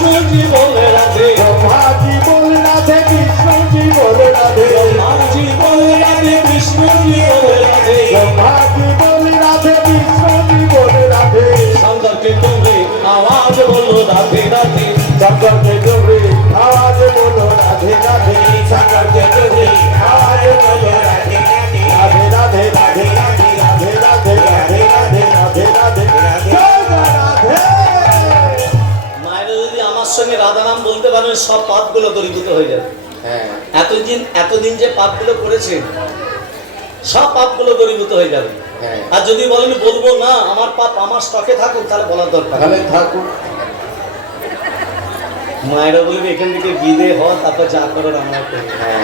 কৃষ্ণ জি বলে রাধে, ব্রহ্মা জি বলে রাধে, কৃষ্ণ জি বলে রাধে, ব্রহ্মা জি বলে রাধে, কৃষ্ণ জি বলে রাধে, ব্রহ্মা জি বলে রাধে, কৃষ্ণ জি বলে রাধে। শঙ্কর কে তোমরে আওয়াজ বলো রাধে রাধে, শঙ্কর কে তোমরে আওয়াজ বলো রাধে রাধে, শঙ্কর কে তোমরে আওয়াজ বলো রাধে রাধে, রাধে রাধে রাধে রাধে রাধে রাধে রাধে রাধে রাধে রাধে রাধে। মায়েরা যদি আমার সঙ্গে রাধা নাম বলতে পারেন সব পাপগুলো দূরীভূত হয়ে যাবে। হ্যাঁ, এতদিন যে পাপগুলো করেছে সব পাপগুলো দূরীভূত হয়ে যাবে। হ্যাঁ, আর যদি বলেন বলবো না আমার পাপ আমার স্টকে থাকুক তাহলে বলার দরকার তাহলে থাকুক। মায়েরা বলবে এখান থেকে বিদে হওয়া তারপর যা করার আমরা করি। হ্যাঁ,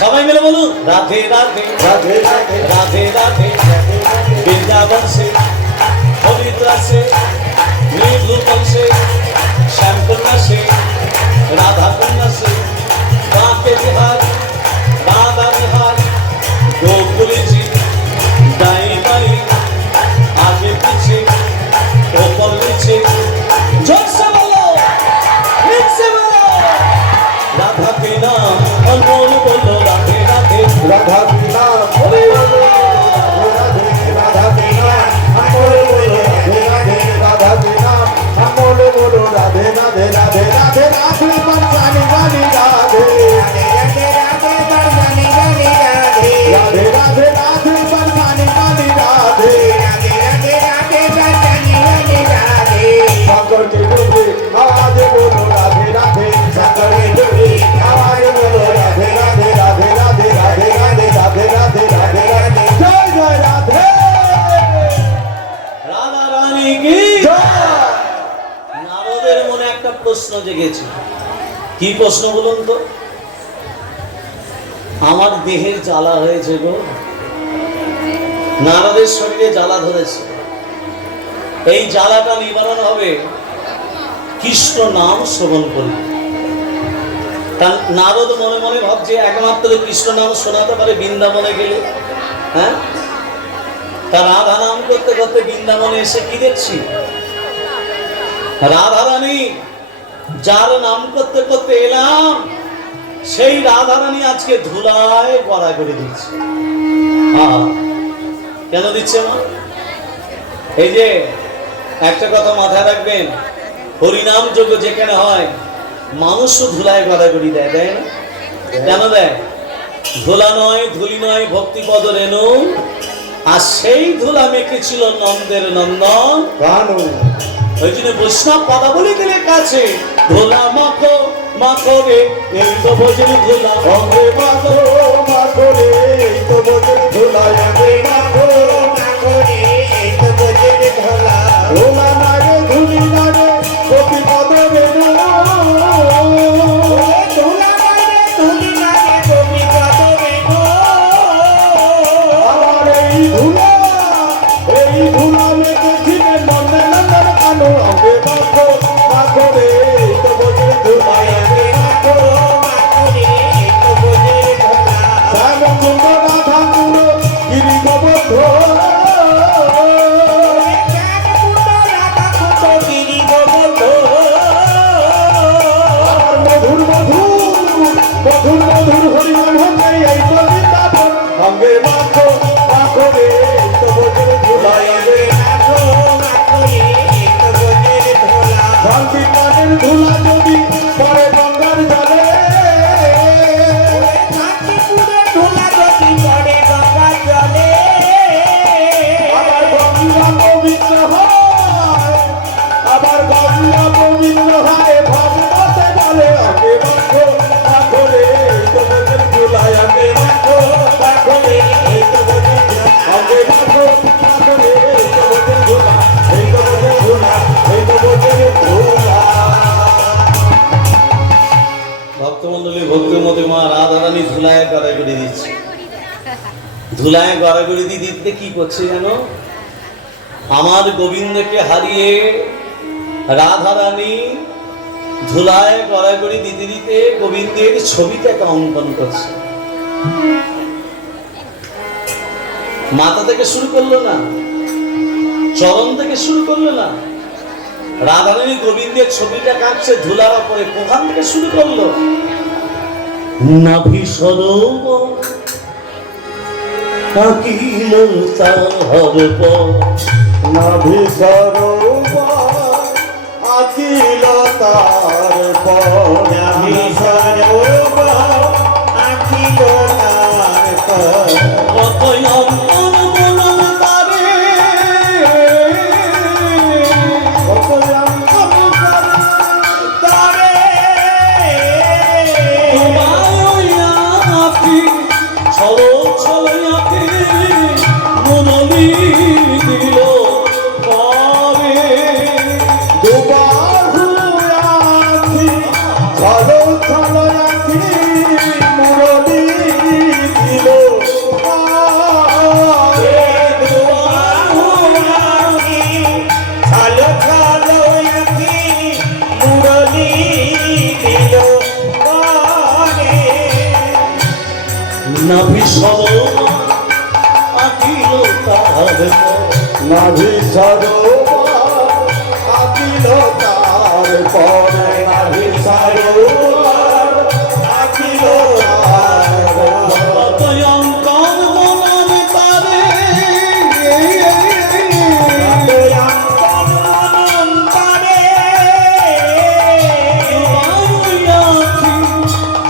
সবাই মিলে বলুন রাধে রাধে রাধে রাধে রাধে রাধে, বৃন্দাবন से पवित्र से नीलूपम से श्यामकुंड से राधा कुंड से बांके बिहार राधा बिहार गोकुल जी दाई बाई आगे पीछे ऊपर नीचे जोर से बोलो ठीक से बोलो राधा के नाम अनमोल बोलो राधे राधे राधा की नाम बोलो राधे राधा की नाम बोलो राधे राधे राधा की नाम बोलो बोलो राधे राधे राधे राधे राधे बरसाने वाली राधे राधे राधे बरसाने वाली राधे राधे राधे राधे बरसाने वाली राधे राधे राधे राधे बरसाने वाली राधे। शंकर के डोरे आवाज बोलो राधे राधे, शंकर के डोरे आवाज बोलो राधे राधे राधे राधे राधे राधे राधे राधे राधे राधे जय जय राधे রাধা রানী কি जय। নারদের মনে একটা প্রশ্ন জেগেছে। কি প্রশ্ন বলুন তো? আমার দেহের জ্বালা হয়েছে গো, নারদের শরীরে জ্বালা ধরেছে, এই জ্বালাটা নিবারণ হবে কৃষ্ণ নাম শ্রবণ করি। তার নারদ মনে মনে ভাবছে একমাত্র কৃষ্ণ নাম শোনাতে পারে বৃন্দাবনে গেলে। হ্যাঁ, তার রাধা নাম করতে করতে বৃন্দাবনে এসে কি দেখছি, রাধা রানী যার নাম করতে করতে এলাম সেই রাধা রানী আজকে ধুলায় গড়া করে দিচ্ছে। কেন দিচ্ছে মা? এই যে একটা কথা মাথায় রাখবেন, হরিনাম যজ্ঞ যেখানে হয় মানুষও ধুলায় গড়াগড়ি দেয়, দেয় না? কেন দেয়? ধুলা নয় ধুলি নয় ভক্তিপদ রেণু, আর সেই ধুলা মেখেছিল নন্দের নন্দন কানু। ওই জন্য বৈষ্ণব পদাবলী গেলে কাছে ধুলা মাখো মাখো রে এই তো ভোজের ধুলা, অঙ্গে মাখো মাখো রে এই তো বোঝের ধুলা, অঙ্গে মাখো মাখো রে এই তো বোঝের ধুলা, ধুলা নাগে ধুলি নাগে গোপী পদ রেণু, ধুলা নাগে ধুলি নাগে গোপী পদ রেণু। আমার এই ধুলা মেখেছিলেন নন্দে নন্দন কানু, অঙ্গে মাখো মাখো রে এই তো বোঝের ধুলা, অঙ্গে মাখো মাখো রে এই তো বোঝের ধুলা। শ্যামকুণ্ড রাধা কুণ্ড গিরি গোবর্ধ, শ্যামকুণ্ড রাধা কুণ্ড গিরি গোবর্ধ। আর মধুর মধুর মধুর মধুর হরিনাম হতে এই তো বৃন্দাবন, অঙ্গে মাখো মাখো রে এই তো বোঝের ধুলা, অঙ্গে মাখো মাখো রে এই তো বোঝের ধুলা। শান্তি প্রাণের ধুলা যদি পড়ে গঙ্গার জলে, শান্তিপুরের ধুলা যদি পড়ে গঙ্গার জলে, আবার গঙ্গা পবিত্র হয়, আবার গঙ্গা পবিত্র হয় ভগবতে বলে, অঙ্গে মাখো মাখো রে এই তো বোঝের ধুলা, অঙ্গে মাখো মাখো রে এই তো বোঝের ধুলা, অঙ্গে মাখো মাখো রে এই তো বোঝের ধুলা, এই তো বোঝের ধুলা, এই তো বোঝের ধুলা। ভক্তমন্ডলী ভক্তিমতী মা রাধা রানী ধুলায় গড়াগড়ি দিচ্ছে। ধুলায় গড়াগড়ি দিতে কি করছে জানো? আমার গোবিন্দকে হারিয়ে রাধা রানী ধুলায় গড়াগড়ি দিতে দিতে গোবিন্দের ছবিটাকে অঙ্কন করছে। মাথা থেকে শুরু করলো না, চরণ থেকে শুরু করলো না, রাধারানী গোবিন্দের ছবিটা কাটছে ধুলার ওপরে, কোথান থেকে শুরু করলো? নাভি সরোবর আকিল তাহার পর, নাভি সরোবর আকিল তারপর, নাভি সরোবর আকিল তারপর, কতই অমন মনন তারে, কত অন্তর তারে, তোমায় আঁকি ছলো ছলো আঁকি মনলি দিল পাবে। দুবার আখি ছলো ছলো আখি মুরলি দিল পাবে। দুবার আখি ছলো ছলো আখি মুরলি দিল পাবে। নাভি সরোবর আকিল তাহার পর, নাভি সরোবর আকিল তারপর, নাভি সরোবর আকিল তারপর, কতই অঙ্কন মনন তারে, তোমায় আঁকি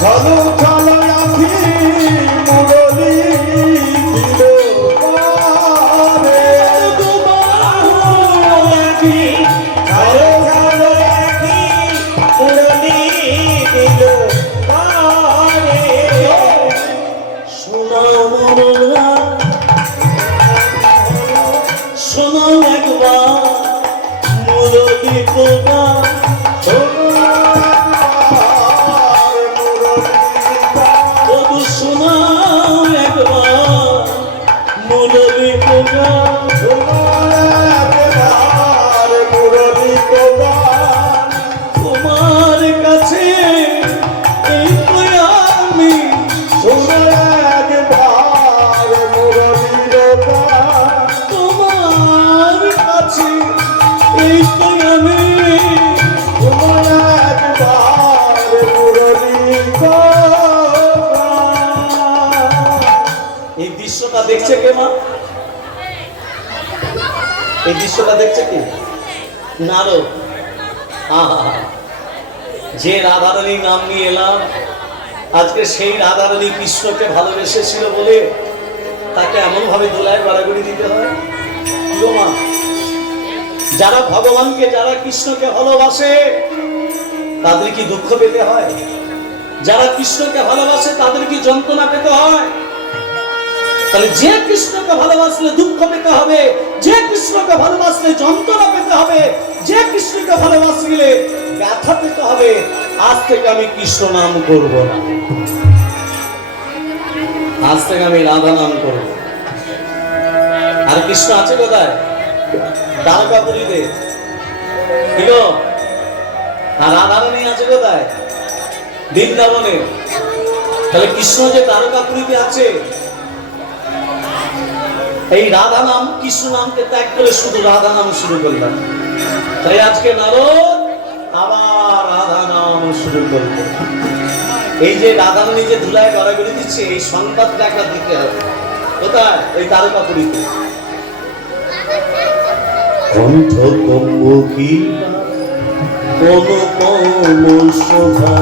ছলো ছলো আখি মুরলি দিল পারে। ছলো ছলো আখি মুরলি দিল পারে। শোনাও মনরা, শোনাও একবার মুরলি কোনা, তবু শোনাও একবার মুরলি কোনা। তোমার কাছে এই তো আমি, তোমার কাছে এই তো আমি। এই দৃশ্যটা দেখছে কে মা? এই দৃশ্যটা দেখছে কি? নারদ। আহা, যে রাধারানীর নাম নিয়ে এলাম, আজকে সেই রাধারানী কৃষ্ণকে ভালোবেসেছিল বলে তাকে এমন ভাবে দোলায় গড়াগড়ি দিতে হয়। কি গো মা, যারা ভগবানকে, যারা কৃষ্ণকে ভালোবাসে তাদের কি দুঃখ পেতে হয়? যারা কৃষ্ণকে ভালোবাসে তাদের কি যন্ত্রণা পেতে হয়? তাহলে যে কৃষ্ণকে ভালোবাসলে দুঃখ পেতে হবে, যে কৃষ্ণকে ভালোবাসলে যন্ত্রণা পেতে হবে, যে কৃষ্ণকে ভালোবাসলে ব্যথা পেতে হবে, আজ থেকে আমি কৃষ্ণ নাম করব না, আজ থেকে আমি রাধা নাম করব। আর কৃষ্ণ আছে কোথায়? দ্বারকাপুরীতে। কি গো? আর রাধারানী আছে কোথায়? বৃন্দাবনে। তাহলে কৃষ্ণ যে দ্বারকাপুরীতে আছে, এই রাধা নাম, কৃষ্ণ নামকে ত্যাগ করে শুধু রাধা নাম শুরু করলাম। তাই আজকে নারদ আবার রাধা নাম শুরু করলো। এই যে রাধারানী যে ধুলায় গড়াগড়ি দিচ্ছে, এই সংবাদটা একবার দিতে হবে। কোথায়? এই দ্বারকাপুরীতে। কণ্ঠ কম্বকি কোন কোন শোভা,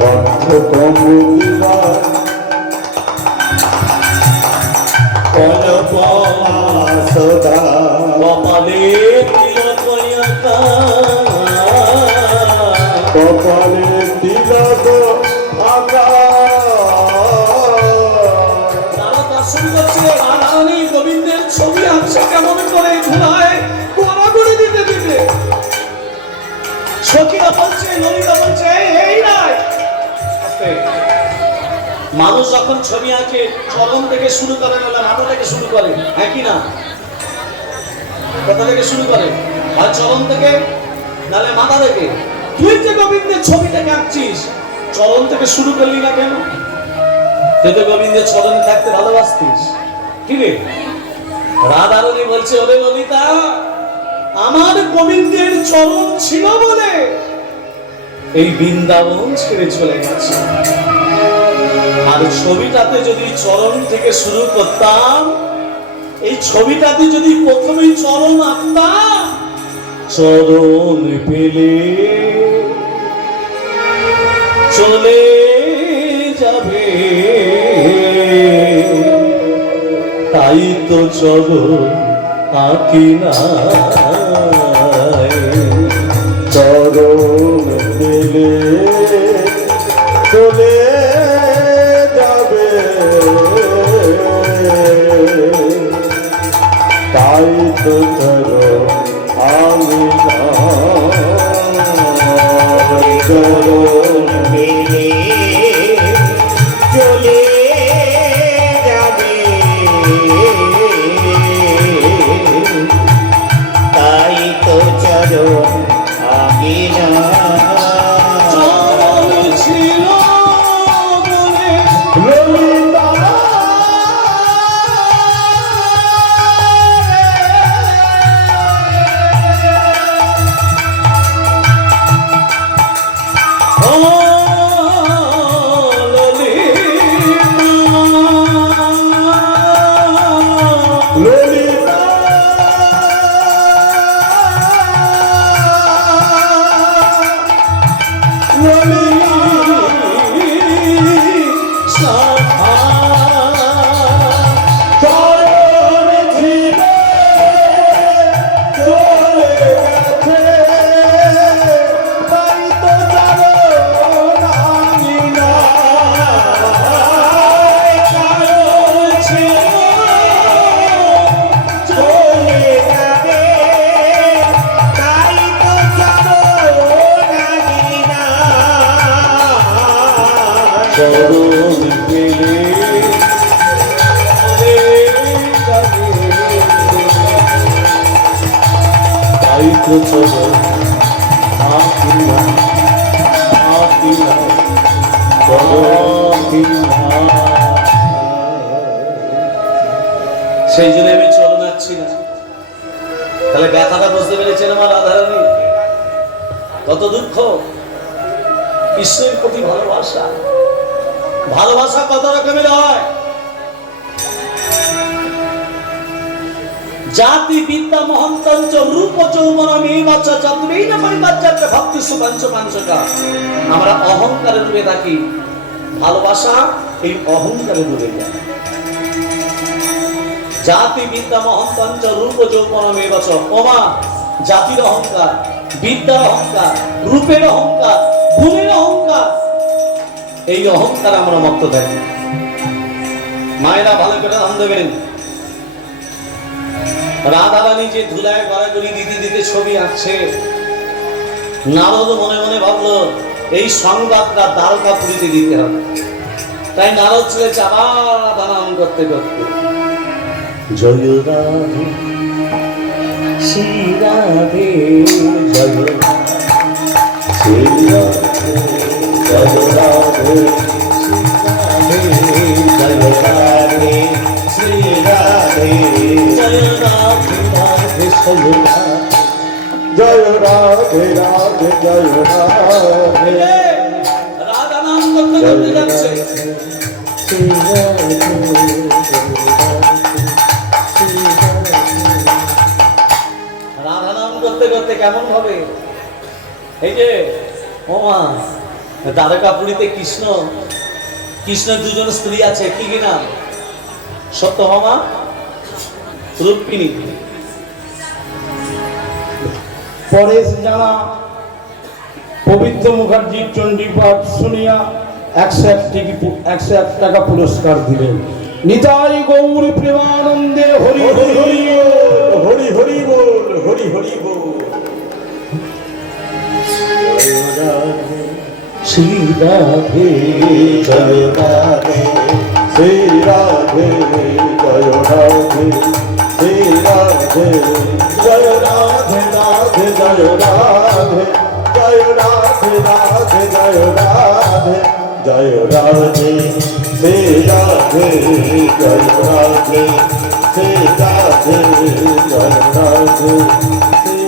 কণ্ঠ কমলা সদা, কপালে তিলক আঁকা, কপালে তিলক আঁকা। তারা দর্শন করছে রাধারানী গোবিন্দের ছবি আঁকছে কেমন করে ধুলায় গড়াগড়ি দিতে দিতে। সখীরা বলছে, ললিতা বলছে, এই নাই। মানুষ যখন ছবি আঁকে চরণ থেকে শুরু করে, নাহলে মাথা থেকে শুরু করে, হ্যাঁ কি না? কোথা থেকে শুরু করে? আর চরণ থেকে, নাহলে মাথা থেকে। তুই যে গোবিন্দের ছবিটাকে আঁকছিস, চরণ থেকে শুরু করলি না কেন? তুই তো গোবিন্দের চরণে থাকতে ভালোবাসতিস। কি রে? রাধারানী বলছে, ওরে ললিতা, আমার গোবিন্দের চরণ ছিল বলে এই বৃন্দাবন ছেড়ে চলে গেছে। আর ছবিটাতে যদি চরণ থেকে শুরু করতাম, এই ছবিটাতে যদি প্রথমেই চরণ আঁকতাম, চরণ পেলে চলে যাবে, তাই তো চরণ আঁকি না। চরণ পেলে চলে যাবে, তাই তো চরণ আমি না। চরণ পেলে চলে যাবে, তাই তো চরণ আগে না। চরণ ছিল বলে ললিতা ও ললিতা চরণ ছিল চলে গেছে, তাই তো চরণ আমি না। চরণ ছিল চলে যাবে, তাই তো চরণ আমি না। চরণ পেলে তাই তো চরণ আঁকি না, আঁকি না, আঁকি না। সেই জন্য আমি চরণ আঁকছি না। তাহলে ব্যথাটা বুঝতে পেরেছেন আমার রাধারানী? কত দুঃখ, কৃষ্ণের প্রতি ভালোবাসা। ভালোবাসা কত রকমের হয়? জাতি বিদ্যা মহন্তঞ্চ রূপ যৌবনমেবাচ চতুরেণ পরিপাচ্যতে ভক্তি সুপঞ্চ পঞ্চকা। আমরা অহংকারে ডুবে থাকি, ভালোবাসা এই অহংকারে ডুবে যায়। জাতি বিদ্যা মহন্তঞ্চ রূপ যৌবনমেবাচ। ওমা, জাতির অহংকার, বিদ্যার অহংকার, রূপের অহংকার, গুণের অহংকার, এই অহংকার আমরা মুক্ত থাকি। মায়েরা ভালো করে ধ্যান দেবেন। রাধারানী যে ধুলায় গড়াগড়ি দিতে দিতে ছবি আঁকছে, নারদ মনে মনে ভাবলো এই সংবাদটা দ্বারকাপুরীতে দিতে হবে। তাই নারদ চলেছে আবার রাধা নাম করতে করতে, জয় রাধে শ্রী রাধে, জয় শ্রী রাধে, জয় রাধে জয় রাধে শ্রী রাধে, জয় রাধে রাধে শ্রী রাধে, জয় রাধে রাধে জয় রাধে। রাধা নাম করতে করতে যাচ্ছে। রাধা নাম করতে করতে কেমন হবে? এই যে ওমা, দ্বারকাপুরীতে কৃষ্ণ, কৃষ্ণের দুজন স্ত্রী আছে, কি কি নাম? সত্যভামা, রুক্মিণী। পরেশ জানা পবিত্র মুখার্জির চণ্ডীপাঠ শুনিয়া 101 টাকা পুরস্কার দিলেন। নিতাই গৌর প্রেমানন্দে হরি হরি হরি বল, হরি হরি বল, হরি হরি বল। শ্রী রাধে জয় রাধে শ্রী রাধে, জয় রাধে শ্রী রাধে, জয় রাধে রাধে জয় রাধে, জয় রাধে রাধে জয় রাধে, জয় রাধে শ্রী রাধে, জয় রাধে শ্রী রাধে, জয় রাধে শ্রী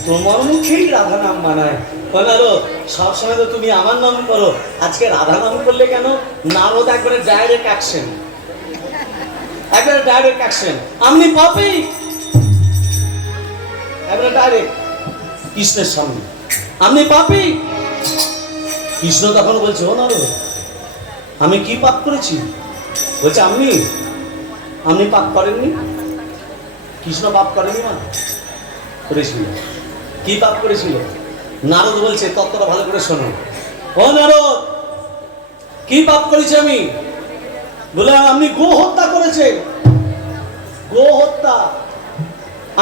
তোমার মুখেই রাধা নাম মানায়। বলো সবসময় তো তুমি আমার নাম করো, আজকে রাধা নাম করলে কেন? নারদ একবারে ডাইরেক্ট অ্যাকশন, একবারে ডাইরেক্ট অ্যাকশন, আমি পাপি, একবারে ডাইরেক্ট কৃষ্ণের সামনে, আমি পাপি। কৃষ্ণ তখন বলছে, ও নারদ আমি কি পাপ করেছি? বলছে আপনি পাপ করেননি। কৃষ্ণ পাপ করেনি, মা করেছিল। কি পাপ করেছিল? নারদ বলছে, তত্ত্বটা ভালো করে শোনো। ও নারদ কি পাপ করেছি আমি? বলে আপনি গো হত্যা করেছে, গো হত্যা।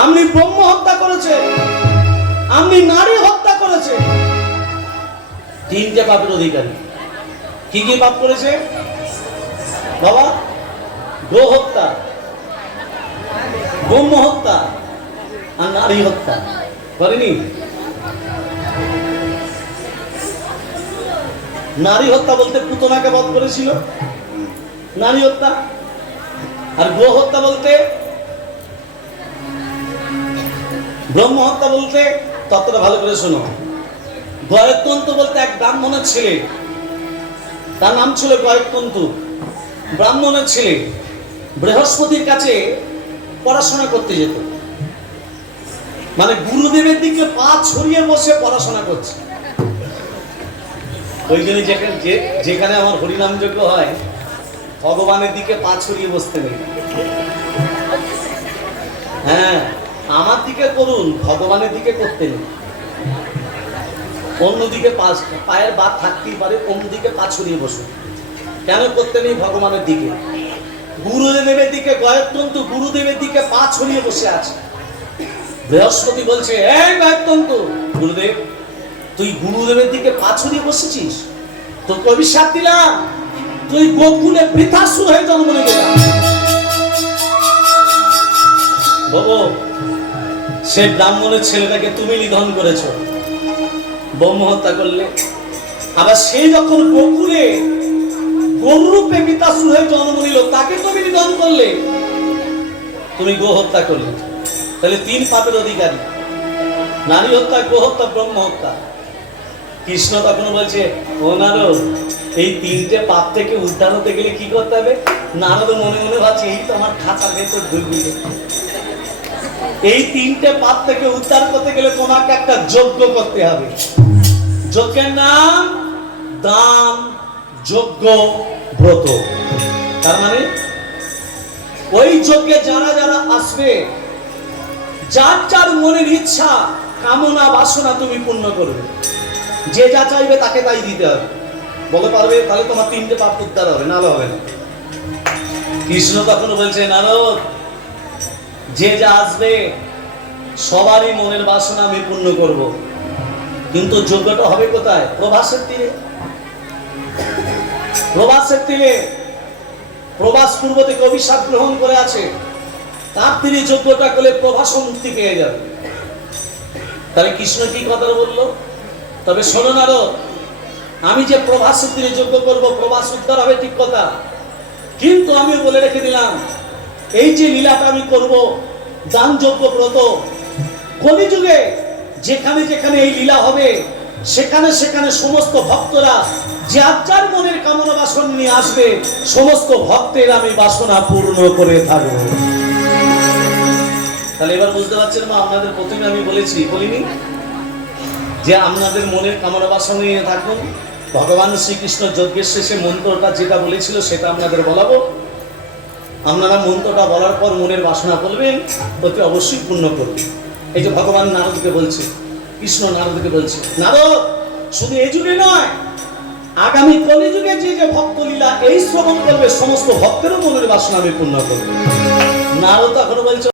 আপনি ব্রহ্ম হত্যা করেছে, আপনি নারী হত্যা করেছে। তিনটে পাপের অধিকারী। কি কি পাপ করেছে বাবা? গো হত্যা, ব্রহ্ম হত্যা আর নারী হত্যা করেনি? নারী হত্যা বলতে পুতনাকে বধ করেছিল, নারী হত্যা। আর গো হত্যা বলতে, ব্রহ্ম হত্যা বলতে, ততটা ভালো করে শোনো। গয়তন্তু বলতে এক ব্রাহ্মণের ছেলে, তার নাম ছিল গয়তন্তু, ব্রাহ্মণের ছেলে, বৃহস্পতির কাছে পড়াশোনা করতে যেত। মানে গুরুদেবের দিকে পা ছড়িয়ে বসে পড়াশোনা করছে। ওই জন্য যেখানে আমার হরিনাম যজ্ঞ হয়, ভগবানের দিকে পা ছড়িয়ে বসতে নেই। হ্যাঁ, আমার দিকে করুন, ভগবানের দিকে করতে নেই। অন্যদিকে পায়ের বাদ থাকতেই পারে, অন্যদিকে পা ছড়িয়ে বসুন। কেন করতে নেই ভগবানের দিকে? গুরুদেবের দিকে গয়তন্তু গুরুদেবের দিকে পা ছড়িয়ে বসে আছে। বৃহস্পতি বলছে, এই গয়তন্তু, গুরুদেব তুই গুরুদেবের দিকে পা ছড়িয়ে বসেছিস, তোকে অভিশাপ দিলাম, তুই গোকুলে বৃথাসুর হয়ে জন্ম নেবে। বাবু সে ব্রাহ্মণের ছেলেটাকে তুমি নিধন করেছ, ব্রহ্ম হত্যা করলে। আবার সে যখন গোকুলে গরুরূপে বৃথাসুর হয়ে জন্ম নিল, তাকে তুমি নিধন করলে, তুমি গো হত্যা করলে। তাহলে তিন পাপের অধিকারী, নারী হত্যা, গো হত্যা, ব্রহ্ম হত্যা। কৃষ্ণ তখন বলছে, ও নারদ এই তিনটে পাপ থেকে উদ্ধার হতে গেলে কি করতে হবে? নারদ মনে মনে ভাবছে, এই তো আমার খাঁচার ভেতর ঢুকবে। এই তিনটে পাপ থেকে উদ্ধার করতে গেলে তোমাকে একটা যজ্ঞ করতে হবে। যজ্ঞের নাম দান, যজ্ঞ, ব্রত। তার মানে ওই যজ্ঞে যারা যারা আসবে, যার যার মনের ইচ্ছা, কামনা, বাসনা তুমি পূর্ণ করবে। যে যা চাইবে তাকে তাই দিতে হবে। বলে পারবে, তাহলে তোমার তিনটে পাপ উদ্ধার হবে, নাহলে হবে না। কৃষ্ণ তখন বলছে, নারদ যে যা আসবে সবারই মনের বাসনা আমি পূর্ণ করব, কিন্তু যজ্ঞটা হবে কোথায়? প্রভাসের তীরে। প্রভাসের তীরে, প্রভাস পূর্ব থেকে অভিশাপ গ্রহণ করে আছে, তার তীরে যজ্ঞটা করলে প্রভাস মুক্তি পেয়ে যাবে। তাহলে কৃষ্ণ কি কথা বললো? তবে শোনো নারদ, আমি যে প্রভাসের তীরে যজ্ঞ করব, প্রভাস উদ্ধার হবে ঠিক কথা, কিন্তু আমি বলে রেখে দিলাম, এই যে লীলাটা আমি করব, দান, যজ্ঞ, ব্রত, কলিযুগে যেখানে যেখানে এই লীলা হবে, সেখানে সেখানে সমস্ত ভক্তরা যার যার মনের কামনা বাসনা নিয়ে আসবে, সমস্ত ভক্তের আমি বাসনা পূর্ণ করে থাকবো। তাহলে এবার বুঝতে পারছেন মা, আপনাদের প্রথমে আমি বলিনি যে আপনাদের মনের কামনা বাসনা নিয়ে থাকুন। ভগবান শ্রীকৃষ্ণ যজ্ঞের শেষে মন্ত্রটা যেটা বলেছিল সেটা আপনাদের বলাবো। আপনারা মন্ত্রটা বলার পর মনের বাসনা বলবেন, ওকে অবশ্যই পূর্ণ করবেন। এই যে ভগবান নারদকে বলছে, কৃষ্ণ নারদকে বলছে, নারদ শুধু এই যুগে নয়, আগামী কলিযুগে যে যে ভক্ত লীলা এই শ্রবণ করবে, সমস্ত ভক্তেরও মনের বাসনা আমি পূর্ণ করবো। নারদ তখন বলছে,